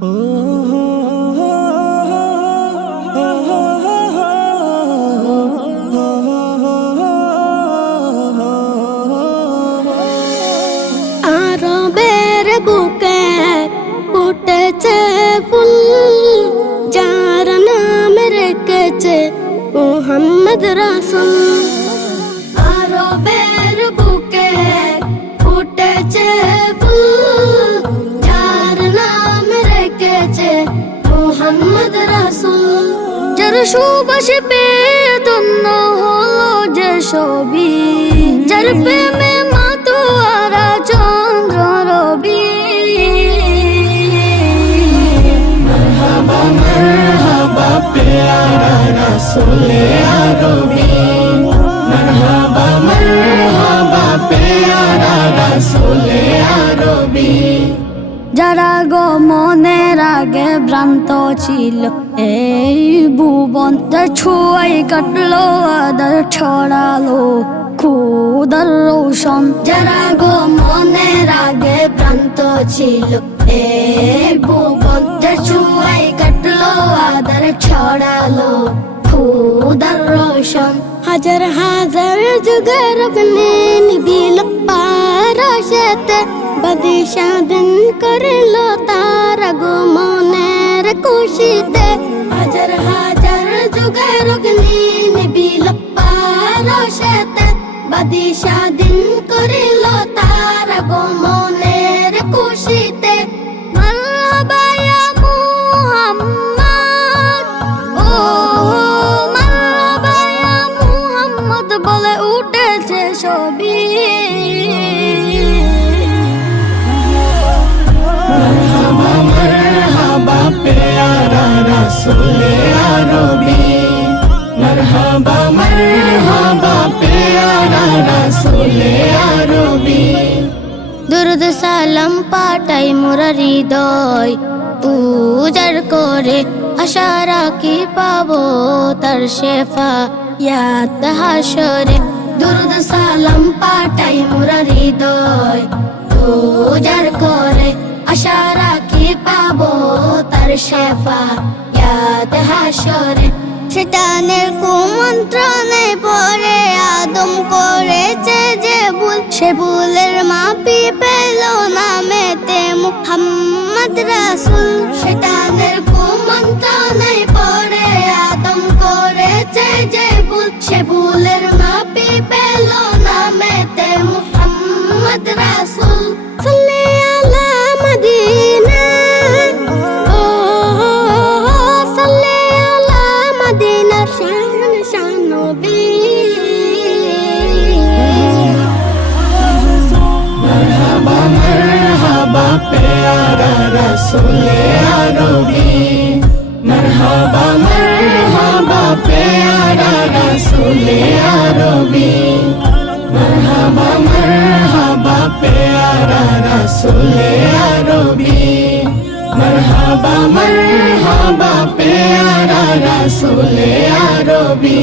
আরবের বুকে ফুটেছে ফুল, যার নাম রেখেছে মুহাম্মদ রাসূল। আরবের বুকে ফুটেছে ফুল, যার নাম রেখেছে মুহাম্মদ রাসূল। যার সুবাসে পেয়ে ধন্য হলো যে সবই, যার প্রেমে মাতোয়ারা চন্দ্র রবি। মারহাবা মারহাবা প্যারা রাসূলে আরবি, মারহাবা মারহাবা প্যারা রাসূলে আরবি। যারা গমনের আগে ভ্রান্ত ছিল এই ভুবন, যার ছোঁয়ায় কাটলো আদার ছড়ালো খুদার রোশন। যারা গমনের আগে ভ্রান্ত ছিল এই ভুবন, যার ছোঁয়ায় কাটলো আদার ছড়ালো খুদার রোশন। হাজার হাজার যুগের অগ্নি নিবিল পারশতে, বাদিশাদিন করিল তার আগমনের খুশিতে। হাজার হাজার যুগের অগ্নি নিবিল পারশতে, বাদিশাদিন করিল তার আগমনের খুশিতে। মারহাবা ইয়া মুহাম্মদ, ও মারহাবা ইয়া মুহাম্মদ বলে উঠেছে সবই। মারহাবা মারহাবা প্যারা রাসূলে আরবি, মারহাবা মারহাবা প্যারা রাসূলে আরবি। দুরুদ সালাম পাঠাই মোরা হৃদয় পূজার করে, আশা রাখি পাবো তার শেফায়াত হাসরে। দুরুদ সালাম পাঠাই মোরা হৃদয় পূজার করে, আশা রাখি পাবো তার শেফায়াত হাসরে। শয়তানের কুমন্ত্রণে পড়ে আদম করেছে যে ভুল, সে ভুলের মাপি পেল নামেতে মুহাম্মদ রাসূল। শয়তানের কুমন্ত্রণে পড়ে আদম করেছে যে ভুল, সে ভুলের মাপি পেল নামেতে মুহাম্মদ রাসূল। সাল্লি আলা মদিনা, ও সাল্লি আলা মদিনা শান শান নবী। মারহাবা মারহাবা প্যারা রাসূলে আরবি, মারহাবা মারহাবা প্যারা রাসূলে আরবি, মারহাবা মারহাবা প্যারা রাসূলে আরবি, মারহাবা মারহাবা প্যারা রাসূলে আরবি।